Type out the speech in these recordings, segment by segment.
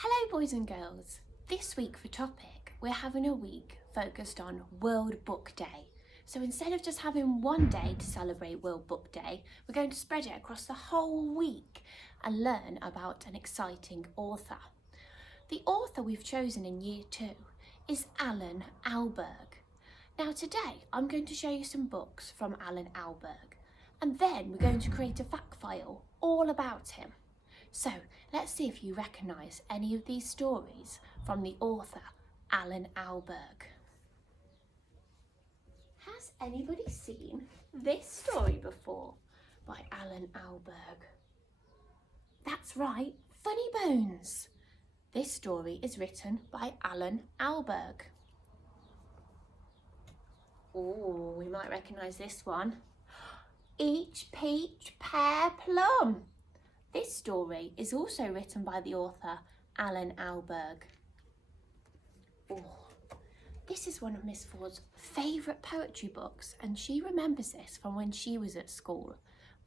Hello boys and girls. This week for topic, we're having a week focused on World Book Day. So instead of just having one day to celebrate World Book Day, we're going to spread it across the whole week and learn about an exciting author. The author we've chosen in Year 2 is Allan Ahlberg. Now today I'm going to show you some books from Allan Ahlberg, and then we're going to create a fact file all about him. So let's see if you recognise any of these stories from the author Allan Ahlberg. Has anybody seen this story before by Allan Ahlberg? That's right, Funny Bones. This story is written by Allan Ahlberg. Oh, we might recognise this one. Each Peach, Pear, Plum. This story is also written by the author Allan Ahlberg. Oh, this is one of Miss Ford's favourite poetry books, and she remembers this from when she was at school.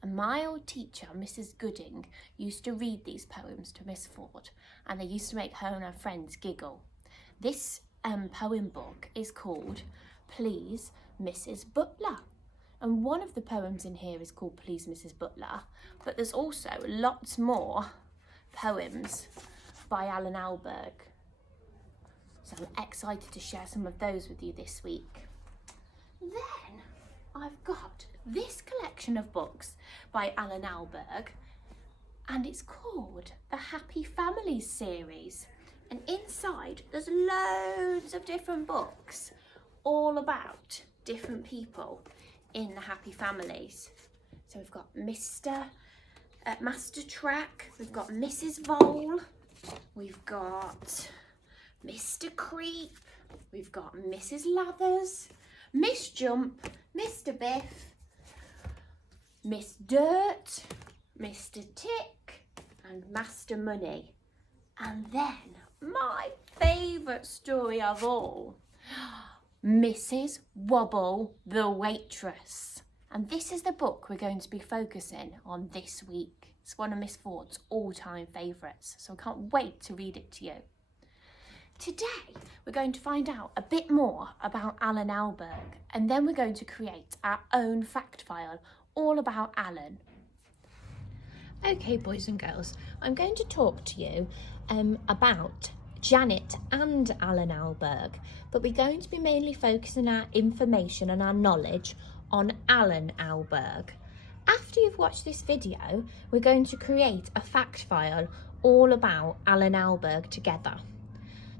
And my old teacher, Mrs. Gooding, used to read these poems to Miss Ford, and they used to make her and her friends giggle. This poem book is called Please, Mrs. Butler. And one of the poems in here is called Please, Mrs. Butler, but there's also lots more poems by Allan Ahlberg. So I'm excited to share some of those with you this week. Then I've got this collection of books by Allan Ahlberg, and it's called the Happy Families series. And inside there's loads of different books all about different people in the Happy Families. So we've got Master Track, we've got Mrs. Vole, we've got Mr. Creep, we've got Mrs. Lathers, Miss Jump, Mr. Biff, Miss Dirt, Mr. Tick, and Master Money. And then my favourite story of all, Mrs. Wobble the Waitress. And this is the book we're going to be focusing on this week. It's one of Miss Ford's all-time favourites, so I can't wait to read it to you. Today we're going to find out a bit more about Allan Ahlberg, and then we're going to create our own fact file all about Allan. Okay boys and girls, I'm going to talk to you about Janet and Allan Ahlberg, but we're going to be mainly focusing our information and our knowledge on Allan Ahlberg. After you've watched this video, we're going to create a fact file all about Allan Ahlberg together.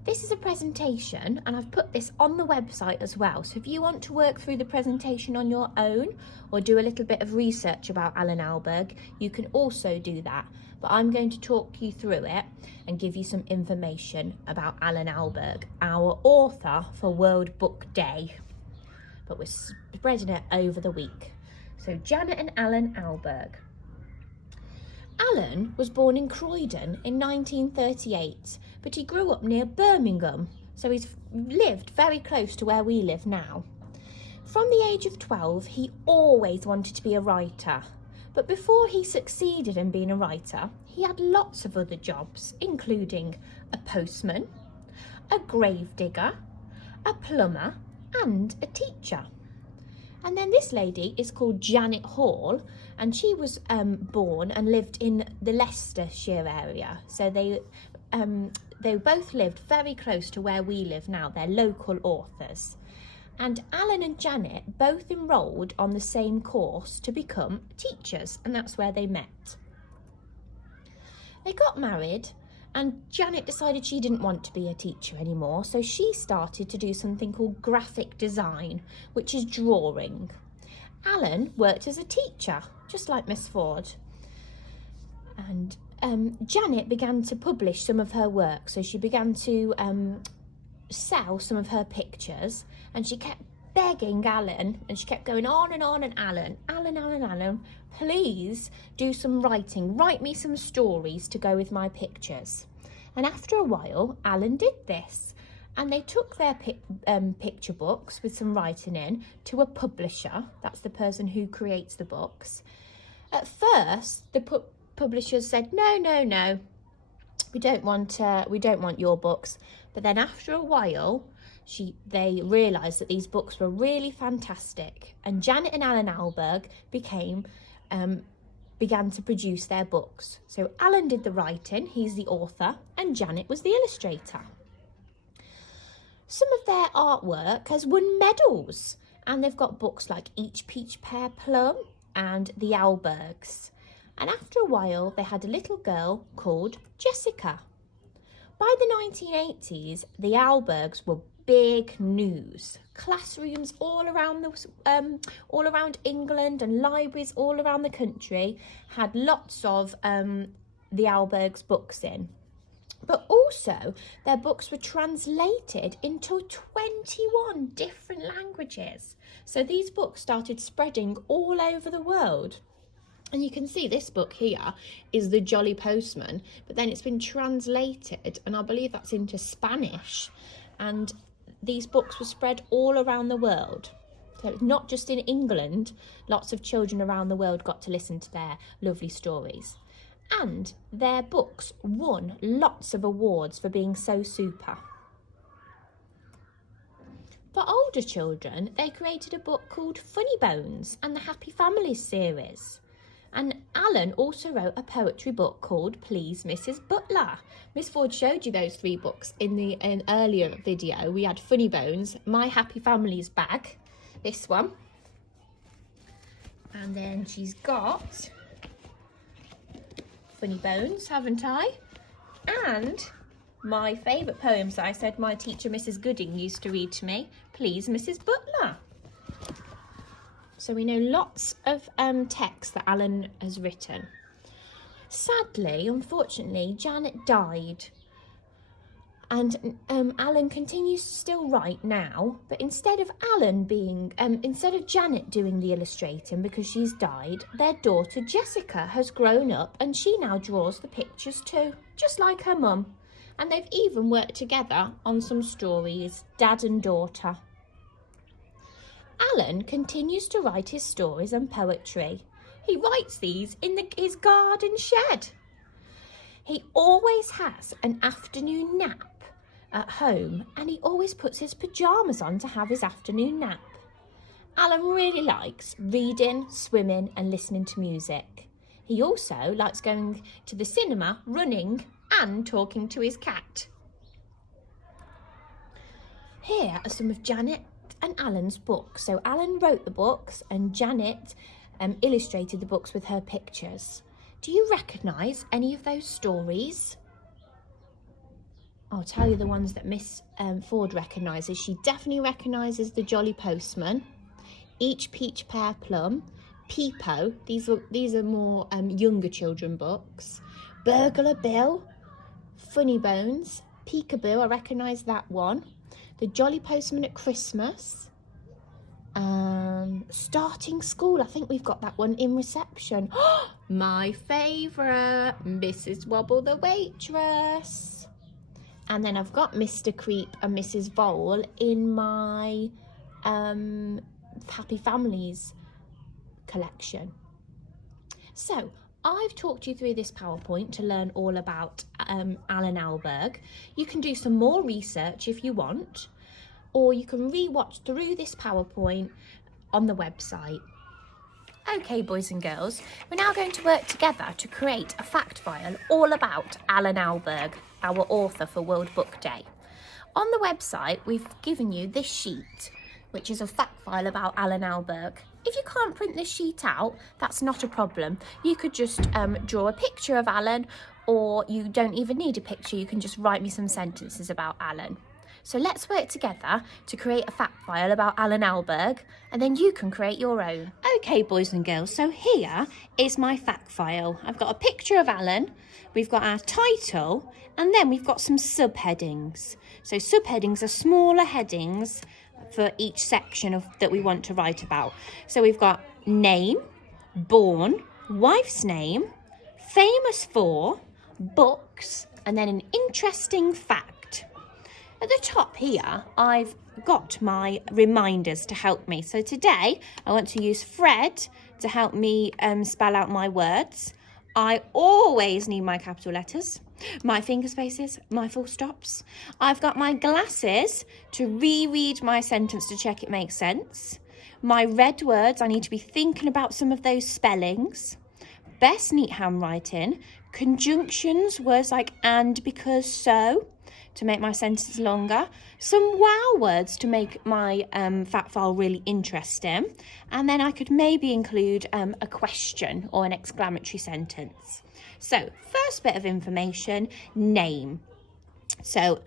This is a presentation, and I've put this on the website as well, so if you want to work through the presentation on your own or do a little bit of research about Allan Ahlberg, you can also do that. But I'm going to talk you through it and give you some information about Allan Ahlberg, our author for World Book Day. But we're spreading it over the week. So Janet and Allan Ahlberg. Allan was born in Croydon in 1938, but he grew up near Birmingham, so he's lived very close to where we live now. From the age of 12, he always wanted to be a writer. But before he succeeded in being a writer, he had lots of other jobs, including a postman, a gravedigger, a plumber, and a teacher. And then this lady is called Janet Hall, and she was born and lived in the Leicestershire area. So they both lived very close to where we live now. They're local authors. And Allan and Janet both enrolled on the same course to become teachers, and that's where they met. They got married, and Janet decided she didn't want to be a teacher anymore, so she started to do something called graphic design, which is drawing. Allan worked as a teacher, just like Miss Ford. And Janet began to publish some of her work, so she began to sell some of her pictures, and she kept begging Allan, and she kept going on and on, and Allan, please do some writing, write me some stories to go with my pictures. And after a while, Allan did this, and they took their picture books with some writing in to a publisher. That's the person who creates the books. At first, the publishers said, no, we don't want your books. But then after a while, they realised that these books were really fantastic, and Janet and Allan Ahlberg began to produce their books. So Allan did the writing, he's the author, and Janet was the illustrator. Some of their artwork has won medals, and they've got books like Each Peach Pear Plum and The Ahlbergs. And after a while, they had a little girl called Jessica. By the 1980s, the Ahlbergs were big news. Classrooms all around England and libraries all around the country had lots of the Ahlbergs books in. But also, their books were translated into 21 different languages. So these books started spreading all over the world. And you can see this book here is The Jolly Postman, but then it's been translated, and I believe that's into Spanish. And these books were spread all around the world. So not just in England, lots of children around the world got to listen to their lovely stories. And their books won lots of awards for being so super. For older children, they created a book called Funny Bones and the Happy Families series. And Allan also wrote a poetry book called Please Mrs. Butler. Miss Ford showed you those 3 books in an earlier video. We had Funny Bones, My Happy Families bag, this one. And then she's got Funny Bones, haven't I? And my favourite poems that I said my teacher Mrs. Gooding used to read to me, Please Mrs. Butler. So we know lots of text that Allan has written. Sadly, unfortunately, Janet died. And Allan continues to still write now, but instead of Janet doing the illustrating because she's died, their daughter Jessica has grown up and she now draws the pictures too, just like her mum. And they've even worked together on some stories, dad and daughter. Allan continues to write his stories and poetry. He writes these in his garden shed. He always has an afternoon nap at home, and he always puts his pyjamas on to have his afternoon nap. Allan really likes reading, swimming and listening to music. He also likes going to the cinema, running and talking to his cat. Here are some of Janet and Allan's books. So Allan wrote the books and Janet illustrated the books with her pictures. Do you recognise any of those stories? I'll tell you the ones that Miss Ford recognises. She definitely recognises The Jolly Postman, Each Peach Pear Plum, Peepo. These are more younger children books. Burglar Bill, Funny Bones, Peekaboo, I recognise that one. The Jolly Postman at Christmas. Starting School, I think we've got that one in reception. My favourite, Mrs. Wobble the Waitress. And then I've got Mr. Creep and Mrs. Vole in my Happy Families collection. So I've talked you through this PowerPoint to learn all about Allan Ahlberg. You can do some more research if you want, or you can re-watch through this PowerPoint on the website. Okay, boys and girls, we're now going to work together to create a fact file all about Allan Ahlberg, our author for World Book Day. On the website, we've given you this sheet, which is a fact file about Allan Ahlberg. If you can't print this sheet out, that's not a problem. You could just draw a picture of Allan, or you don't even need a picture. You can just write me some sentences about Allan. So let's work together to create a fact file about Allan Ahlberg, and then you can create your own. Okay, boys and girls, so here is my fact file. I've got a picture of Allan, we've got our title, and then we've got some subheadings. So subheadings are smaller headings for each section that we want to write about. So we've got name, born, wife's name, famous for, books, and then an interesting fact. At the top here, I've got my reminders to help me. So today, I want to use Fred to help me spell out my words. I always need my capital letters. my finger spaces, my full stops. I've got my glasses to reread my sentence to check it makes sense. My red words, I need to be thinking about some of those spellings. Best neat handwriting. Conjunctions, words like and, because, so, to make my sentence longer. Some wow words to make my fact file really interesting. And then I could maybe include a question or an exclamatory sentence. So, first bit of information, name. So,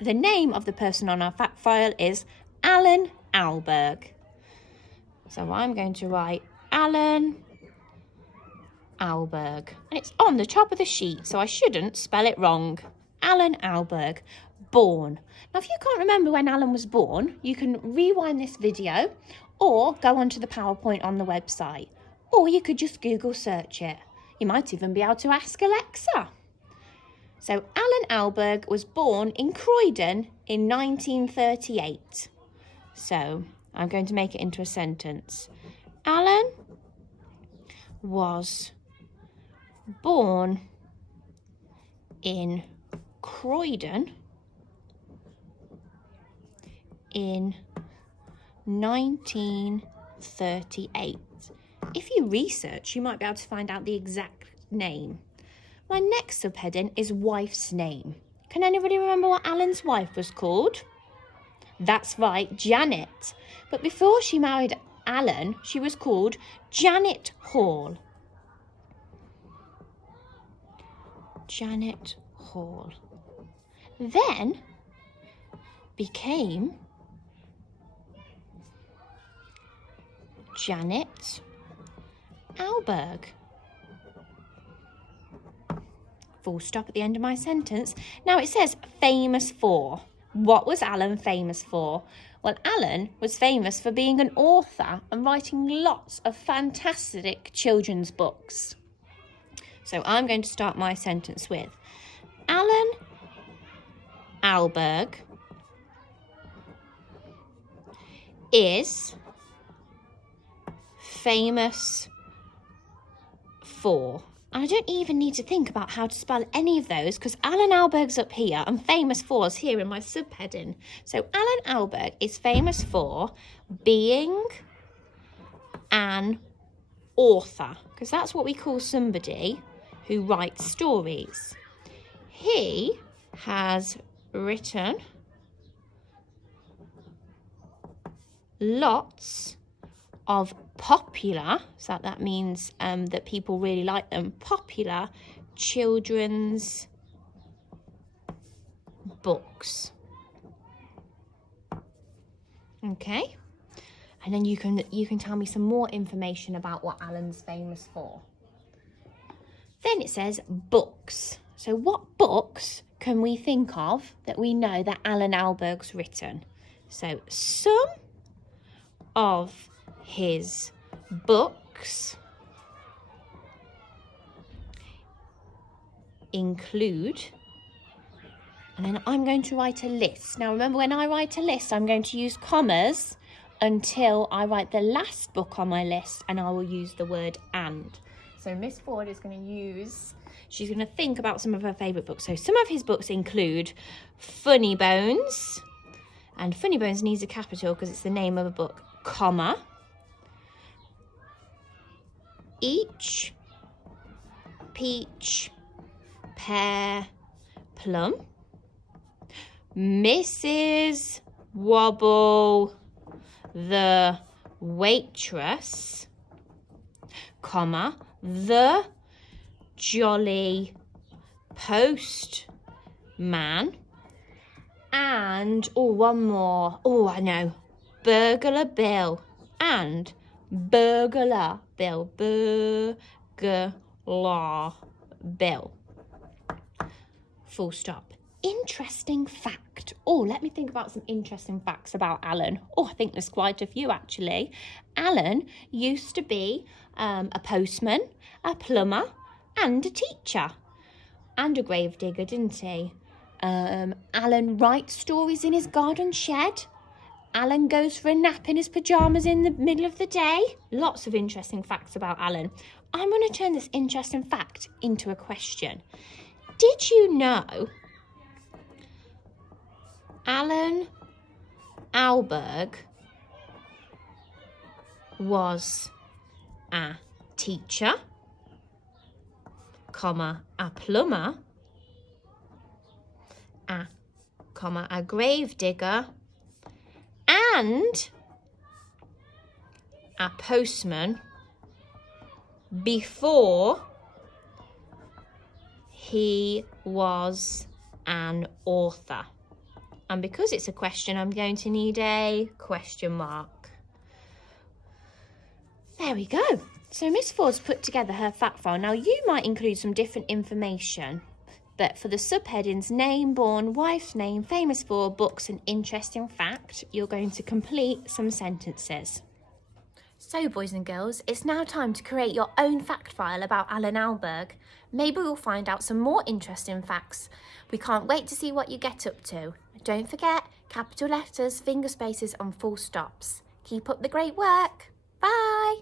the name of the person on our fact file is Allan Ahlberg. So, I'm going to write Allan Ahlberg. And it's on the top of the sheet, so I shouldn't spell it wrong. Allan Ahlberg, born. Now, if you can't remember when Allan was born, you can rewind this video or go onto the PowerPoint on the website. Or you could just Google search it. You might even be able to ask Alexa. So Allan Ahlberg was born in Croydon in 1938. So I'm going to make it into a sentence. Allan was born in Croydon in 1938. If you research, you might be able to find out the exact name. My next subheading is wife's name. Can anybody remember what Allan's wife was called? That's right, Janet. But before she married Allan, she was called Janet Hall. Janet Hall. Then became Janet Ahlberg. Full stop at the end of my sentence. Now it says famous for. What was Allan famous for? Well, Allan was famous for being an author and writing lots of fantastic children's books. So I'm going to start my sentence with Allan Ahlberg is famous for. And I don't even need to think about how to spell any of those because Allan Ahlberg's up here and famous for is here in my subheading. So Allan Ahlberg is famous for being an author, because that's what we call somebody who writes stories. He has written lots of popular, so that means that people really like them, popular children's books. Okay, and then you can tell me some more information about what Allan's famous for. Then it says books. So what books can we think of that we know that Allan Ahlberg's written? So some of his books include, and then I'm going to write a list. Now remember, when I write a list, I'm going to use commas until I write the last book on my list, and I will use the word and. So Miss Ford is going to use, she's going to think about some of her favourite books. So some of his books include Funny Bones, and Funny Bones needs a capital because it's the name of a book, comma, Each, Peach, Pear, Plum, Mrs. Wobble, the waitress, comma, the jolly postman, and, one more, I know, Burglar Bill, and Burglar Bill, Burglar Bill. Full stop. Interesting fact. Let me think about some interesting facts about Allan. I think there's quite a few actually. Allan used to be a postman, a plumber, and a teacher, and a gravedigger, didn't he? Allan writes stories in his garden shed. Allan goes for a nap in his pyjamas in the middle of the day. Lots of interesting facts about Allan. I'm going to turn this interesting fact into a question. Did you know Allan Ahlberg was a teacher, comma, a plumber, a grave digger, and a postman before he was an author? And because it's a question, I'm going to need a question mark. There we go. So Miss Ford's put together her fact file. Now you might include some different information, but for the subheadings, name, born, wife's name, famous for, books, and interesting fact, you're going to complete some sentences. So boys and girls, it's now time to create your own fact file about Allan Ahlberg. Maybe we'll find out some more interesting facts. We can't wait to see what you get up to. Don't forget, capital letters, finger spaces and full stops. Keep up the great work. Bye!